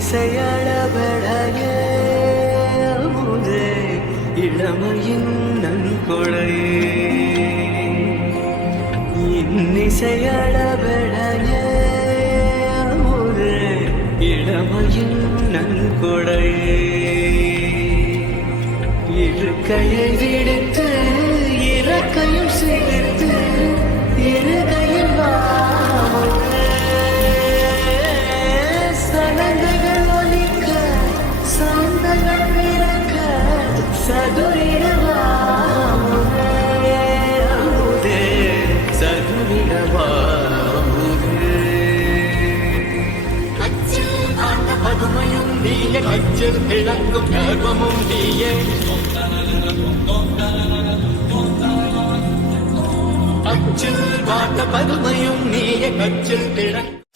இன்னிசையளபடைய அமுதே இளமையின் நன்கொடையே இன்னிசையளபடைய அமுதே இளமையின் நன்கொடையே இருக்கையை விடுத்து இறக்கையும் சேர்த்து இருகையில் சனங்கள் ஒலிக்க சாந்தங்கள் பிறக்க சதுரிடவாமுதே சதுரிடவாமுதே பதுமையும் நீய கச்சில் திளங்கும் கர்வமும் நீயே அச்சில் பார்த்த பதுமையும் நீய கச்சில் திளங்கும்